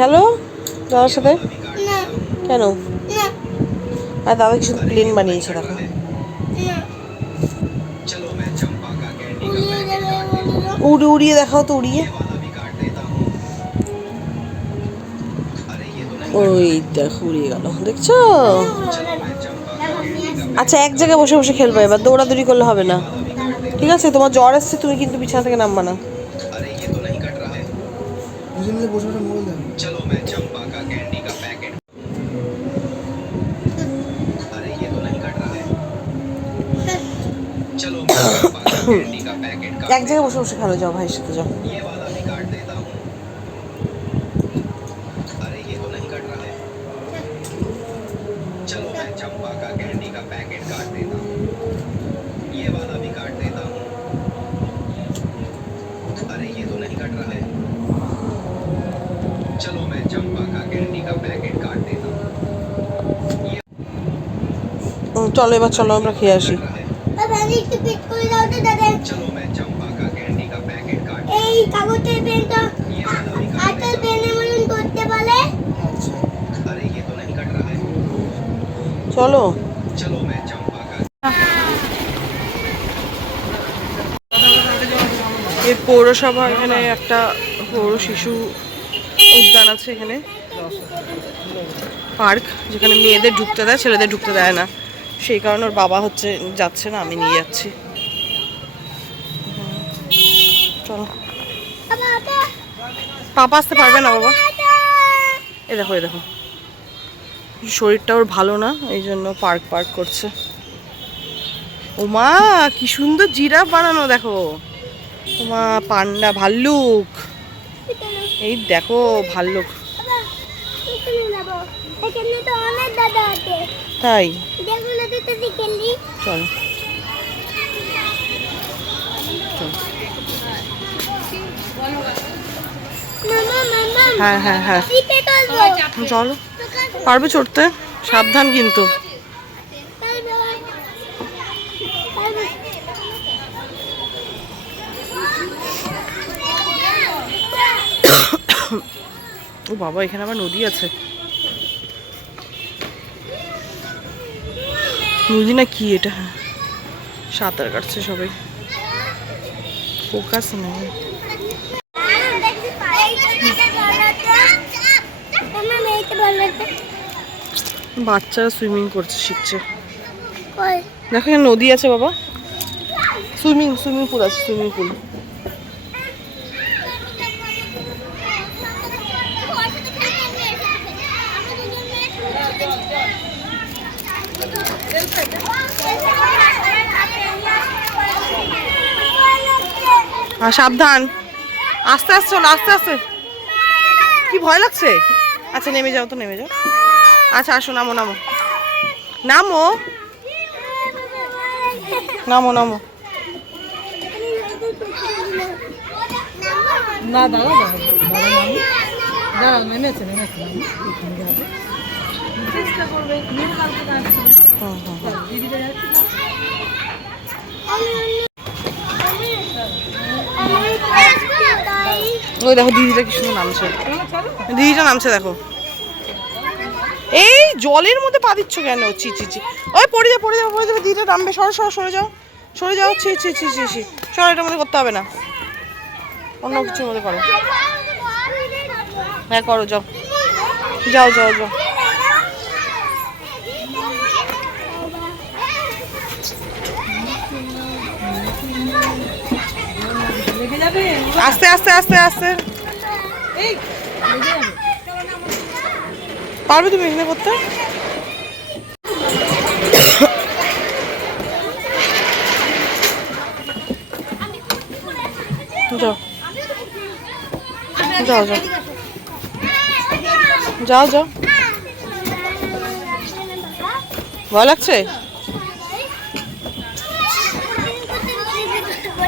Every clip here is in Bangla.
খেলো দাদার সাথে। কেন? আর দাদা কিছু প্লেন বানিয়েছে দেখো। উড়িয়ে দেখাও তো, উড়িয়ে। ওই দেখো উড়িয়ে গেল, দেখছো? আচ্ছা এক জায়গায় বসে বসে খেলবে, এবার দৌড়াদৌড়ি করলে হবে না, ঠিক আছে? তোমার জ্বর এসছে, তুমি কিন্তু বিছানা থেকে নামবা না। এক জায়গায় বসে বসে খেলো, যাও ভাইয়ের সাথে যাও। চলো এবার, চলো আমরা খেয়ে আসি। চলো। এই পৌরসভা, এখানে একটা পৌর শিশু উদ্যান আছে, এখানে পার্ক, যেখানে মেয়েদের ঢুকতে দেয়, ছেলেদের ঢুকতে দেয় না। সেই কারণে ওর বাবা হচ্ছে যাচ্ছে না, আমি নিয়ে যাচ্ছি। চলো। পাপা আসতে পারবে না বাবা। এ দেখো, এ দেখো, শরীরটা ওর ভালো না, এই জন্য পার্ক পার্ক করছে। ও মা, কি সুন্দর জিরাফ বানানো দেখো। ও মা, পান্ডা, ভাল্লুক, এই দেখো ভাল্লুক। তাই চলো। হ্যাঁ হ্যাঁ হ্যাঁ, চলো। পারবে চড়তে? সাবধান কিন্তু। ও বাবা, এখানে আবার নদী আছে। নদী না কি এটা? সাঁতার কাটছে সবাই, ফোকাস নেই। বাচ্চারা সুইমিং করছে, শিখছে। দেখো এখানে নদী আছে বাবা, সুইমিং পুল আছে, সুইমিং পুল। আর সাবধান, আস্তে আস্তে চলো, আস্তে আস্তে। কি ভয় লাগছে? আচ্ছা নেমে যাও তো, নেমে যাও। আচ্ছা আসো, নামো নামো নামো নামো নামো। না দাদা, দাদা নেমেছে, চেষ্টা করবে। ওই দেখো দিদিটা কি সুন্দর নামছে, দিদিটা নামছে দেখো। এই জলের মধ্যে পা দিচ্ছ কেন? চি চি চি, ওই পড়ে যাও, পড়ে যাও, পড়ে যাবে, দিদিটা নামবে। সরে সরে সরে যাও, সরে যাও। ছি ছি ছি ছি ছি, সরে, এটার মধ্যে করতে হবে না, অন্য কিছুর মধ্যে করো। হ্যাঁ করো, যাও যাও যাও যাও। আস্তে আস্তে আস্তে আস্তে, পারবে তুমি এখানে করতে? যাও যাও যাও যাও যাও। ভয় লাগছে?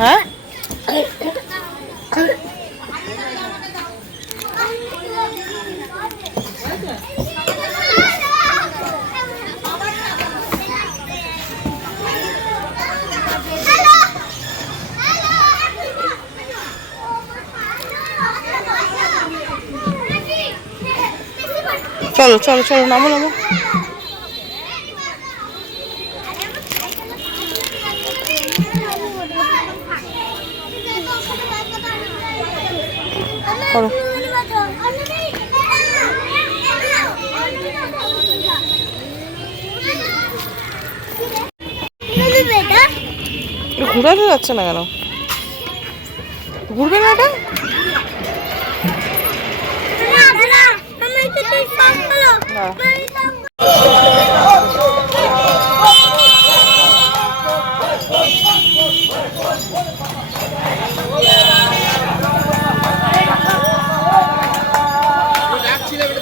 হ্যাঁ চলো চলো চলো, নামো নামো। করো। ঘুরাতে যাচ্ছে না কেন? ঘুরবে না এটা?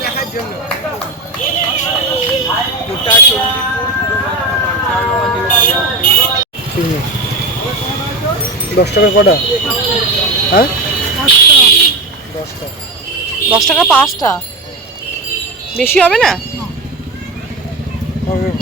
দেখার জন্য 10 টাকা কটা? হ্যাঁ 10টা। 10 টাকা 5টা, বেশি হবে না? হবে না।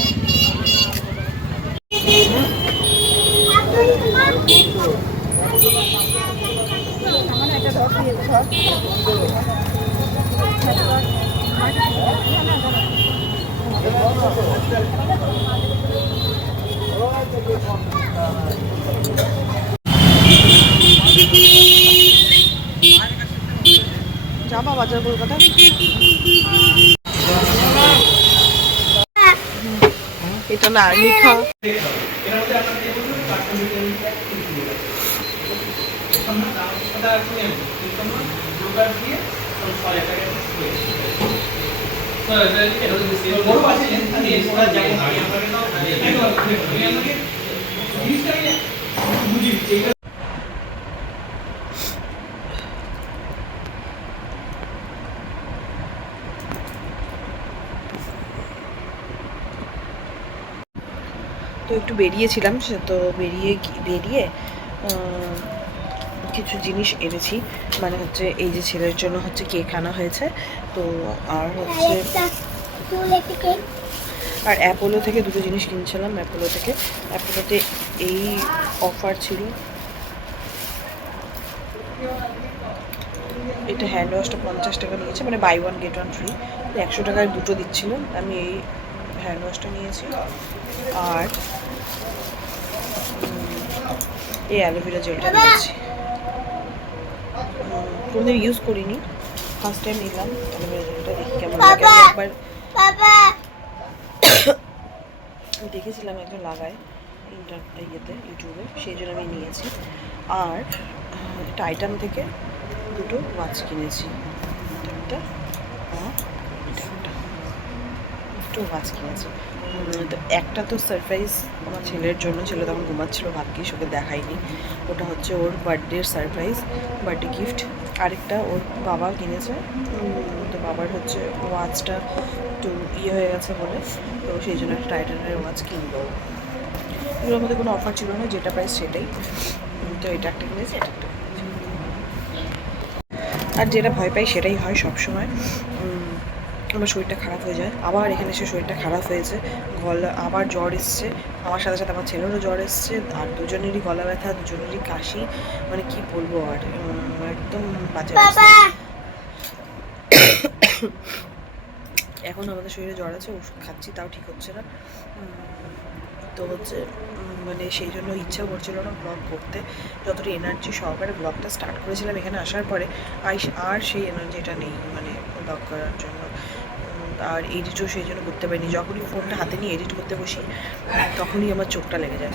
যাবা বাজার কলকাতা? এটা না মিঠা। তো একটু বেরিয়েছিলাম, সে তো বেরিয়ে কিছু জিনিস এনেছি। মানে হচ্ছে এই যে ছেলের জন্য হচ্ছে কেক আনা হয়েছে, তো আর হচ্ছে আর অ্যাপোলো থেকে দুটো জিনিস কিনছিলাম। অ্যাপোলোতে এই অফার ছিল, এটা হ্যান্ড ওয়াশটা 50 টাকা নিয়েছে, মানে বাই 1 গেট 1 ফ্রি। 100 টাকায় দুটো দিচ্ছিল, আমি এই হ্যান্ড ওয়াশটা নিয়েছি। আর এই অ্যালোভেরা জেলটা নিয়েছি, কোনোদিন ইউজ করিনি, ফার্স্ট টাইম নিলাম অ্যালোভেরা জেলটা। দেখি কেমন লাগে। আমি একবার দেখেছিলাম একজন লাগায় ইউটিউবে, সেই জন্য আমি নিয়েছি। আর টাইটান থেকে দুটো ওয়াচ কিনেছি, একটা দুটো ওয়াচ কিনেছি। তো একটা তো সারপ্রাইজ আমার ছেলের জন্য, ছেলে তখন ঘুমাচ্ছিল, ভাগ্যিস ওকে দেখাইনি। ওটা হচ্ছে ওর বার্থডের সারপ্রাইজ, বার্থডে গিফট। আরেকটা ওর বাবা কিনেছে, তো বাবার হচ্ছে ওয়াচটা একটু হয়ে গেছে বলে, তো সেই জন্য একটা টাইটানের ওয়াচ কিনলো। এগুলোর মধ্যে কোনো অফার ছিল না, যেটা প্রাইস সেটাই। তো এটা একটা কিনেছি, এটা একটা। আর যেটা ভয় পাই সেটাই হয় সবসময়, আমার শরীরটা খারাপ হয়ে যায়। আবার এখানে এসে শরীরটা খারাপ হয়েছে, গলা আবার জ্বর এসছে, আমার সাথে সাথে আমার ছেলেরও জ্বর এসছে, আর দুজনেরই গলা ব্যথা, দুজনেরই কাশি, মানে কি বলবো আর, একদম বাজে অবস্থা। এখন আমাদের শরীরে জ্বর আছে, ওষুধ খাচ্ছি, তাও ঠিক হচ্ছে না। তো হচ্ছে মানে সেই জন্য ইচ্ছাও করছিল না ব্লগ করতে, যতটা এনার্জি সহকারে ব্লগটা স্টার্ট করেছিলাম এখানে আসার পরে, আর সেই এনার্জিটা নেই মানে ব্লগ করার জন্য। আর এডিটও সেই জন্য করতে পারিনি। যখনই ফোনটা হাতে নিয়ে এডিট করতে বসি তখনই আমার চোখটা লেগে যায়,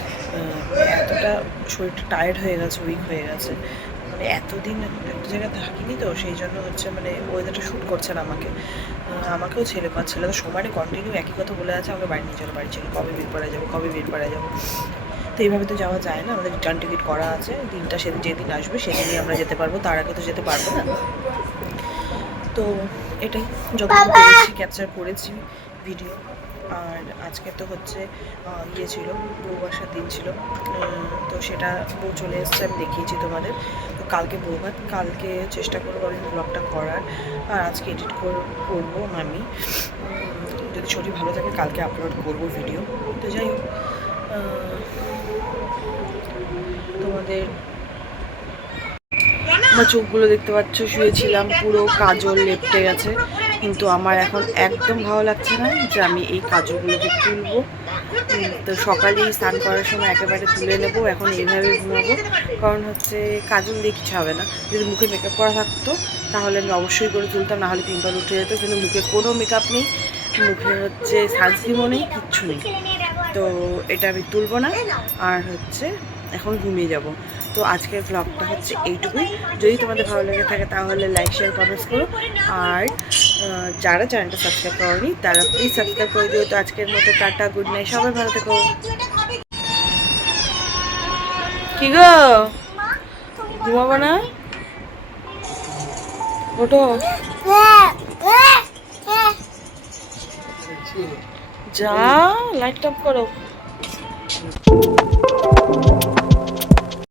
এতটা শরীরটা টায়ার্ড হয়ে গেছে, উইক হয়ে গেছে। মানে এতদিন একটা জায়গায় থাকিনি, তো সেই জন্য হচ্ছে মানে ওয়েদারটা শ্যুট করছে না আমাকেও ছেলে তো সময় কন্টিনিউ একই কথা বলে আছে, আমাকে বাড়ি নিয়ে চলো, বাড়ি চলো, কবে বীরপাড়া যাবো। তো এইভাবে তো যাওয়া যায় না, আমাদের রিটার্ন টিকিট করা আছে, দিনটা যেদিন আসবে সেদিনই আমরা যেতে পারবো, তার আগে তো যেতে পারবো না। তো এটাই যতটুকু পেরেছি ক্যাপচার করেছি ভিডিও। আর আজকে তো হচ্ছে ছিল বউ আসার দিন ছিল, তো সেটা বউ চলে এসছে, আমি দেখিয়েছি তোমাদের। তো কালকে বউভাত, কালকে চেষ্টা করবো আমি ব্লগটা করার, আর আজকে এডিট করবো আমি, যদি শরীর ভালো থাকে কালকে আপলোড করবো ভিডিও। তো যাই হোক, তোমাদের আমার চোখগুলো দেখতে পাচ্ছ, শুয়েছিলাম, পুরো কাজল লেপটে গেছে, কিন্তু আমার এখন একদম ভালো লাগছে না যে আমি এই কাজলগুলোকে তুলবো। তো সকালেই স্নান করার সময় একেবারে তুলে নেবো, এখন এইভাবে ঘুমাবো। কারণ হচ্ছে কাজল দিয়ে কিছু হবে না। যদি মুখে মেকআপ করা থাকতো তাহলে আমি অবশ্যই করে তুলতাম, নাহলে পিম্পল উঠে যেত। কিন্তু মুখে কোনো মেকআপ নেই, মুখে হচ্ছে সানস্ক্রিমও নেই, কিচ্ছু নেই। তো এটা আমি তুলবো না, আর হচ্ছে এখন ঘুমিয়ে যাব। তো আজকের ব্লগটা হচ্ছে এইটুকুই। যদি তোমাদের ভালো লেগে থাকে তাহলে লাইক শেয়ার কমেন্টস করো, আর যারা চ্যানেলটা সাবস্ক্রাইব করোনি তারা প্লিজ সাবস্ক্রাইব করে দিও। তো আজকের মতো টাটা, গুড নাইট, সবাই ভালো থেকো। কি গো, ঘুমাবো না? ওঠো, যা লাইট অফ করো।